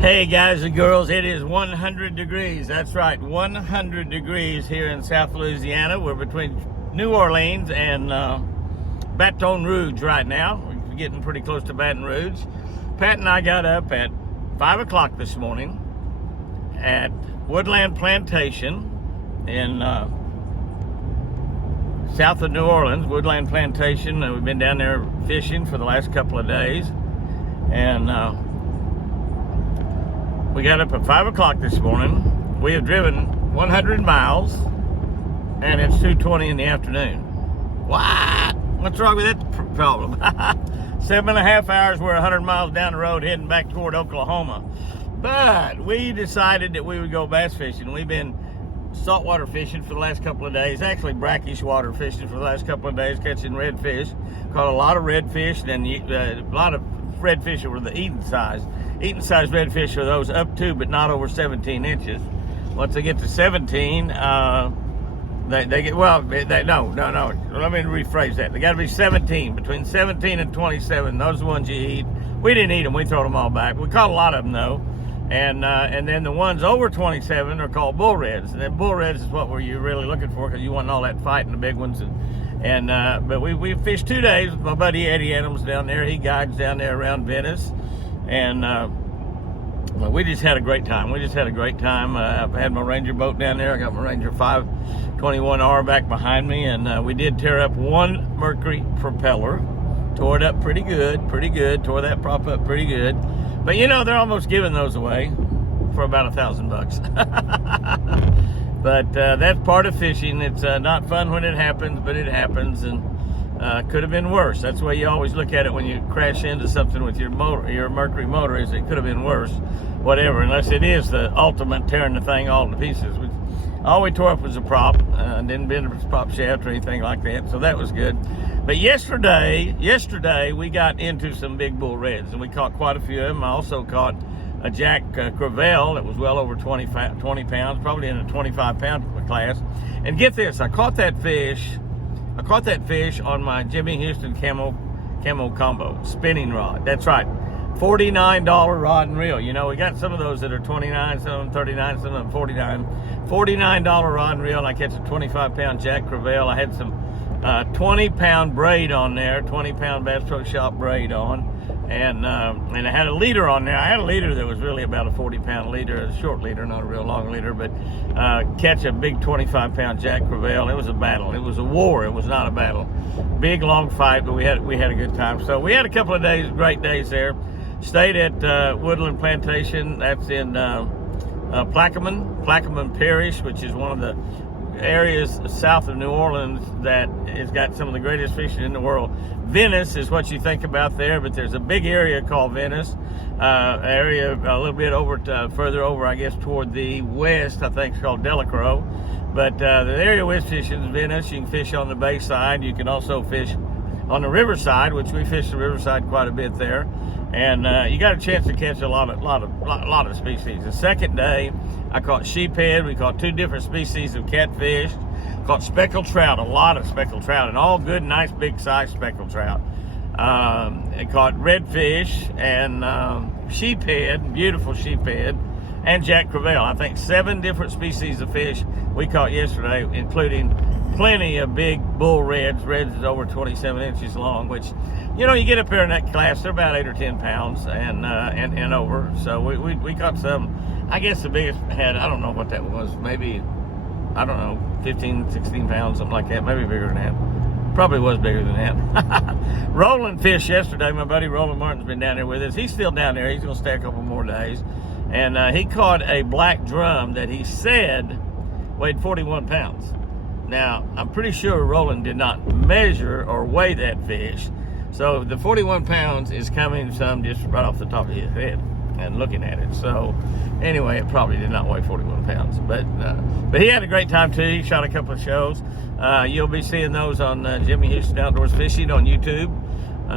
Hey guys and girls, it is 100 degrees. That's right, 100 degrees here in South Louisiana. We're between New Orleans and Baton Rouge right now. We're getting pretty close to Baton Rouge. Pat and I got up at 5 o'clock this morning at Woodland Plantation in south of New Orleans, Woodland Plantation. And we've been down there fishing for the last couple of days. And we got up at 5 o'clock this morning. We have driven 100 miles, and it's 2:20 in the afternoon. What? What's wrong with that problem? 7.5 hours, we're 100 miles down the road heading back toward Oklahoma. But we decided that we would go bass fishing. We've been saltwater fishing for the last couple of days, actually brackish water fishing for the last couple of days, catching redfish. Caught a lot of redfish, and a lot of redfish that were the eating size. Eating size redfish are those up to but not over 17 inches. Once they get to 17, they get, well, no. Let me rephrase that. They got to be 17, between 17 and 27. Those are the ones you eat. We didn't eat them. We throw them all back. We caught a lot of them though. And then the ones over 27 are called bull reds. And then bull reds is what you're really looking for, because you want all that fight in the big ones. But we fished 2 days with my buddy Eddie Adams down there. He guides down there around Venice. And well, we just had a great time. I've had my Ranger boat down there. I got my Ranger 521R back behind me. And we did tear up one Mercury propeller. Tore it up pretty good. Tore that prop up pretty good. But you know, they're almost giving those away for about $1,000. But that's part of fishing. It's not fun when it happens, but it happens, and could have been worse. That's the way you always look at it when you crash into something with your motor, your Mercury motor. Is it could have been worse, whatever. Unless it is the ultimate tearing the thing all to pieces. All we tore up was a prop, didn't bend a prop shaft or anything like that. So that was good. But yesterday we got into some big bull reds, and we caught quite a few of them. I also caught a Jack Crevalle that was well over 20 pounds, probably in a 25-pound class. And get this, I caught that fish on my Jimmy Houston camo combo spinning rod. That's right, $49 rod and reel. You know, we got some of those that are $29, some of them $39, some of them $49. $49 rod and reel. And I catch a 25-pound Jack Crevalle. I had some 20-pound braid on there, 20-pound Bass Pro Shop braid on, and I had a leader on there. I had a leader that was really about a 40-pound leader, a short leader, not a real long leader, but catch a big 25-pound Jack Crevalle. It was a battle. It was a war. It was not a battle. Big, long fight, but we had a good time. So we had a couple of days, great days there. Stayed at Woodland Plantation. That's in Plaquemine Parish, which is one of the areas south of New Orleans that has got some of the greatest fishing in the world. Venice is what you think about there, but there's a big area called Venice, area a little bit further over, I guess, toward the west, I think it's called Delacroix. But the area we're fishing is Venice. You can fish on the bay side. You can also fish on the riverside, which we fish the riverside quite a bit there. And you got a chance to catch a lot of species. The second day, I caught sheephead. We caught 2 different species of catfish. Caught speckled trout, a lot of speckled trout, and all good, nice, big size speckled trout. I caught redfish and sheephead, beautiful sheephead, and Jack Crevalle. I think 7 different species of fish we caught yesterday, including plenty of big bull reds is over 27 inches long, which, you know, you get up there in that class, they're about 8 or 10 pounds and over. So we caught some. I guess the biggest had, I don't know what that was, maybe, I don't know, 15, 16 pounds, something like that, maybe bigger than that. Probably was bigger than that. Roland fished yesterday. My buddy Roland Martin's been down there with us. He's still down there. He's going to stay a couple more days. And he caught a black drum that he said weighed 41 pounds. Now, I'm pretty sure Roland did not measure or weigh that fish. So the 41 pounds is coming some just right off the top of his head and looking at it. So anyway, it probably did not weigh 41 pounds. But he had a great time too. He shot a couple of shows. You'll be seeing those on Jimmy Houston Outdoors Fishing on YouTube.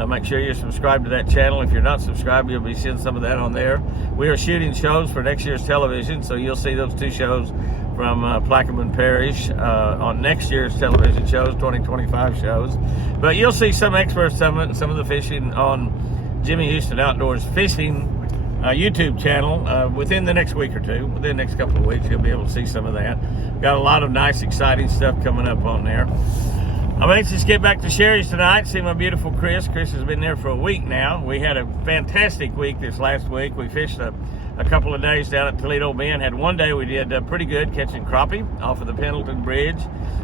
Make sure you're subscribed to that channel. If you're not subscribed, you'll be seeing some of that on there. We are shooting shows for next year's television, so you'll see those 2 shows from Plaquemine Parish on next year's television shows, 2025 shows. But you'll see some experts, some of the fishing on Jimmy Houston Outdoors Fishing YouTube channel within the next week or two. Within the next couple of weeks, you'll be able to see some of that. Got a lot of nice, exciting stuff coming up on there. I'm anxious to get back to Sherry's tonight, see my beautiful Chris. Chris has been there for a week now. We had a fantastic week this last week. We fished a couple of days down at Toledo Bend. Had one day we did pretty good catching crappie off of the Pendleton Bridge.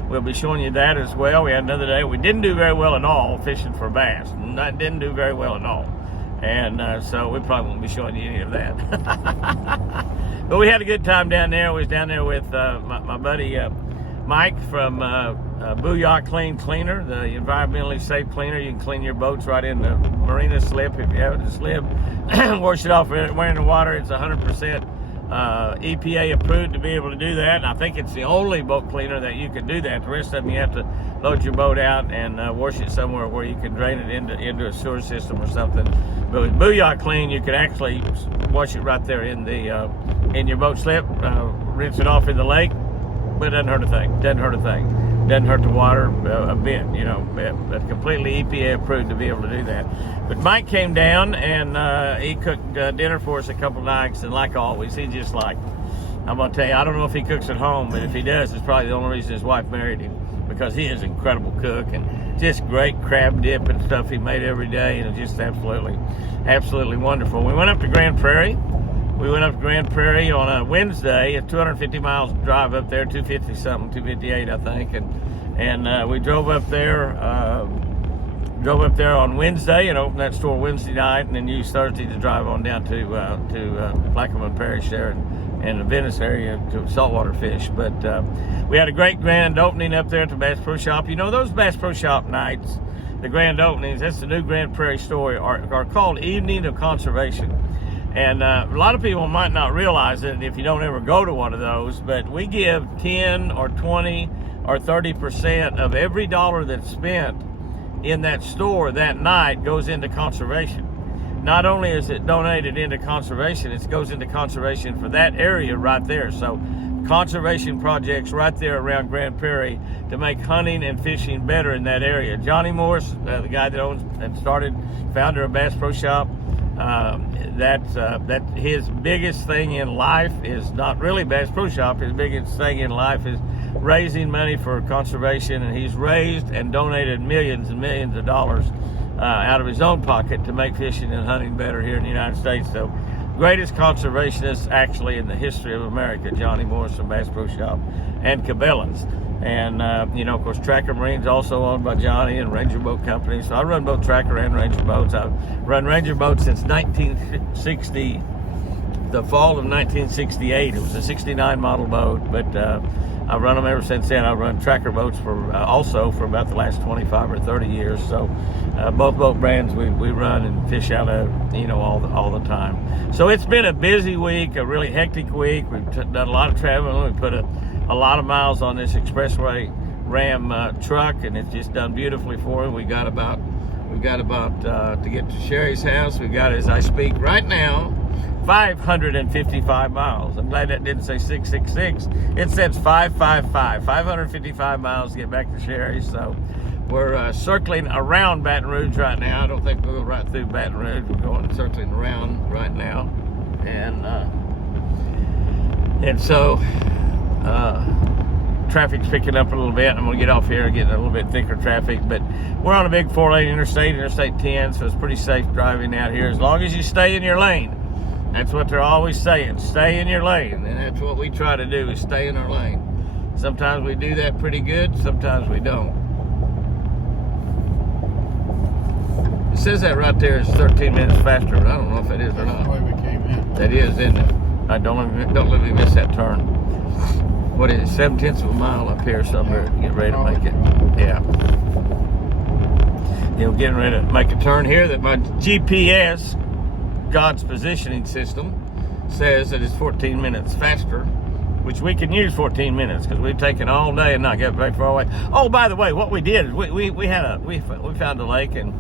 We'll be showing you that as well. We had another day we didn't do very well at all fishing for bass. Didn't do very well at all. And so we probably won't be showing you any of that. But we had a good time down there. We was down there with my buddy Mike from Booyah Clean Cleaner, the environmentally safe cleaner. You can clean your boats right in the marina slip if you have it to slip. Wash it off when in the water. It's 100% EPA approved to be able to do that. And I think it's the only boat cleaner that you can do that. The rest of them you have to load your boat out and wash it somewhere where you can drain it into a sewer system or something. But with Booyah Clean, you can actually wash it right there in the in your boat slip, rinse it off in the lake. But it doesn't hurt a thing. Doesn't hurt the water a bit, you know. But completely EPA approved to be able to do that. But Mike came down and he cooked dinner for us a couple nights, and like always, he just like, I'm gonna tell you, I don't know if he cooks at home, but if he does, it's probably the only reason his wife married him, because he is an incredible cook and just great crab dip and stuff he made every day, and it's just absolutely wonderful. We went up to Grand Prairie. We went up to Grand Prairie on a Wednesday, a 250 miles drive up there, 250 something, 258 I think, and we drove up there on Wednesday and opened that store Wednesday night, and then used Thursday to drive on down to Plaquemine Parish there and the Venice area to saltwater fish. But we had a great grand opening up there at the Bass Pro Shop. You know, those Bass Pro Shop nights, the grand openings, that's the new Grand Prairie store, are called Evening of Conservation. And a lot of people might not realize it if you don't ever go to one of those, but we give 10 or 20 or 30% of every dollar that's spent in that store that night goes into conservation. Not only is it donated into conservation, it goes into conservation for that area right there. So conservation projects right there around Grand Prairie to make hunting and fishing better in that area. Johnny Morris, the guy that owns and founder of Bass Pro Shop, that his biggest thing in life is not really Bass Pro Shop. His biggest thing in life is raising money for conservation, and he's raised and donated millions and millions of dollars out of his own pocket to make fishing and hunting better here in the United States. So, greatest conservationist actually in the history of America, Johnny Morris from Bass Pro Shop and Cabela's. And, you know, of course, Tracker Marine's also owned by Johnny and Ranger Boat Company. So I run both Tracker and Ranger boats. I've run Ranger boats since 1960, the fall of 1968. It was a 69 model boat, but I've run them ever since then. I've run Tracker boats also for about the last 25 or 30 years. So both boat brands we run and fish out of, you know, all the time. So it's been a busy week, a really hectic week. We've done a lot of traveling. We put a lot of miles on this expressway Ram truck, and it's just done beautifully for him. We got about to get to Sherry's house. We've got, as I speak right now, 555 miles. I'm glad that didn't say 666. It says 555. 555 miles to get back to Sherry's. So we're circling around Baton Rouge right now. I don't think we'll go right through Baton Rouge. We're going circling around right now, and so. Traffic's picking up a little bit. I'm going to get off here and get a little bit thicker traffic, but we're on a big 4-lane Interstate 10, so it's pretty safe driving out here as long as you stay in your lane. That's what they're always saying, stay in your lane, and that's what we try to do, is stay in our lane. Sometimes we do that pretty good, sometimes we don't. It says that right there is 13 minutes faster, but I don't know if it is or not. That's the way we came in. That is, isn't it? Don't let me miss that turn. What is it, 7/10 of a mile up here somewhere, get ready to make it. Yeah. You know, getting ready to make a turn here that my GPS, God's positioning system, says that it's 14 minutes faster, which we can use 14 minutes because we've taken all day and not get very far away. Oh, by the way, what we did is we found a lake, and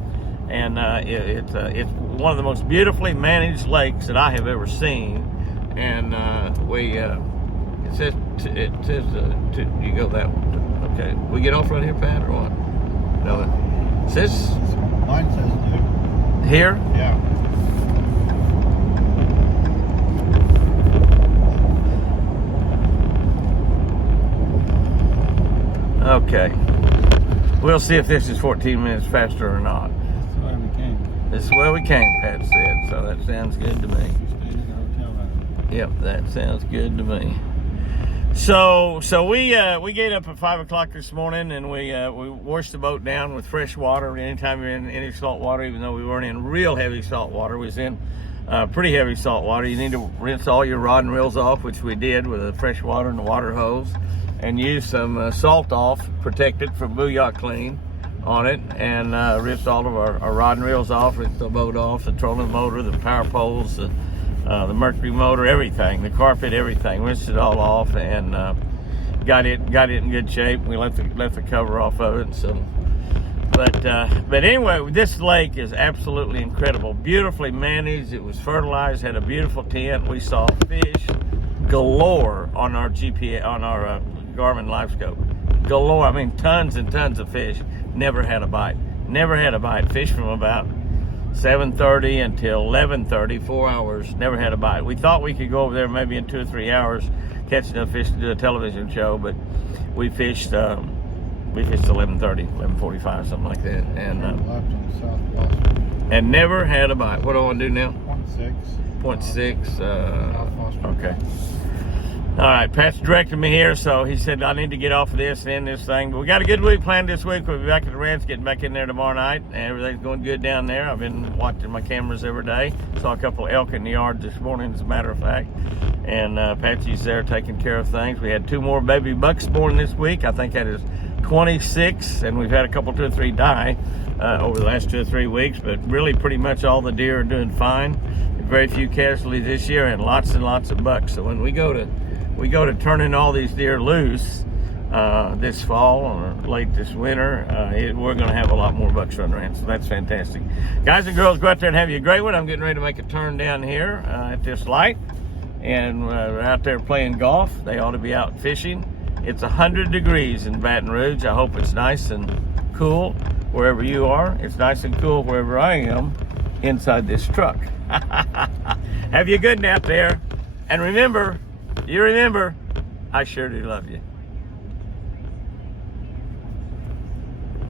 it's one of the most beautifully managed lakes that I have ever seen, and it says you go that one. Okay, we get off right here, Pat, or what? No, it says. Mine says do. Here? Yeah. Okay. We'll see if this is 14 minutes faster or not. That's why we came. This is where we came, Pat said, so that sounds good to me. We stayed in the hotel that night. Yep, that sounds good to me. So we get up at 5 o'clock this morning, and we washed the boat down with fresh water. Anytime you're in any salt water, even though we weren't in real heavy salt water, we was in pretty heavy salt water. You need to rinse all your rod and reels off, which we did with the fresh water and the water hose, and use some salt off, protect it from booyah clean on it, and rinse all of our rod and reels off, rinse the boat off, the trolling motor, the power poles, the mercury motor, everything, the carpet, everything. Rinsed it all off, and got it in good shape. We left the cover off of it. So, but anyway, this lake is absolutely incredible. Beautifully managed. It was fertilized. Had a beautiful tent. We saw fish galore on our GPS, on our Garmin LiveScope. Galore. I mean, tons and tons of fish. Never had a bite. Never had a bite. Fish from about 7:30 until 11:30, 4 hours, never had a bite. We thought we could go over there maybe in 2 or 3 hours, catch enough fish to do a television show, but we fished 11:30, 11:45, something like that, and Left on South and never had a bite. What do I want to do now? 0.6. 0.6. Okay. All right, Pat's directed me here, so he said I need to get off of this and end this thing. But we got a good week planned this week. We'll be back at the ranch, getting back in there tomorrow night, and everything's going good down there. I've been watching my cameras every day. Saw a couple of elk in the yard this morning, as a matter of fact. And Patsy's there taking care of things. We had 2 more baby bucks born this week. I think that is 26, and we've had a couple, 2 or 3 die over the last 2 or 3 weeks. But really, pretty much all the deer are doing fine. Very few casualties this year, and lots of bucks. So when we go to turning all these deer loose this fall or late this winter, we're going to have a lot more bucks running around, so that's fantastic. Guys and girls, go out there and have you a great one. I'm getting ready to make a turn down here at this light, and we're out there playing golf. They ought to be out fishing. It's 100 degrees in Baton Rouge. I hope it's nice and cool wherever you are. It's nice and cool wherever I am inside this truck. Have you a good nap there, and remember, I sure do love you.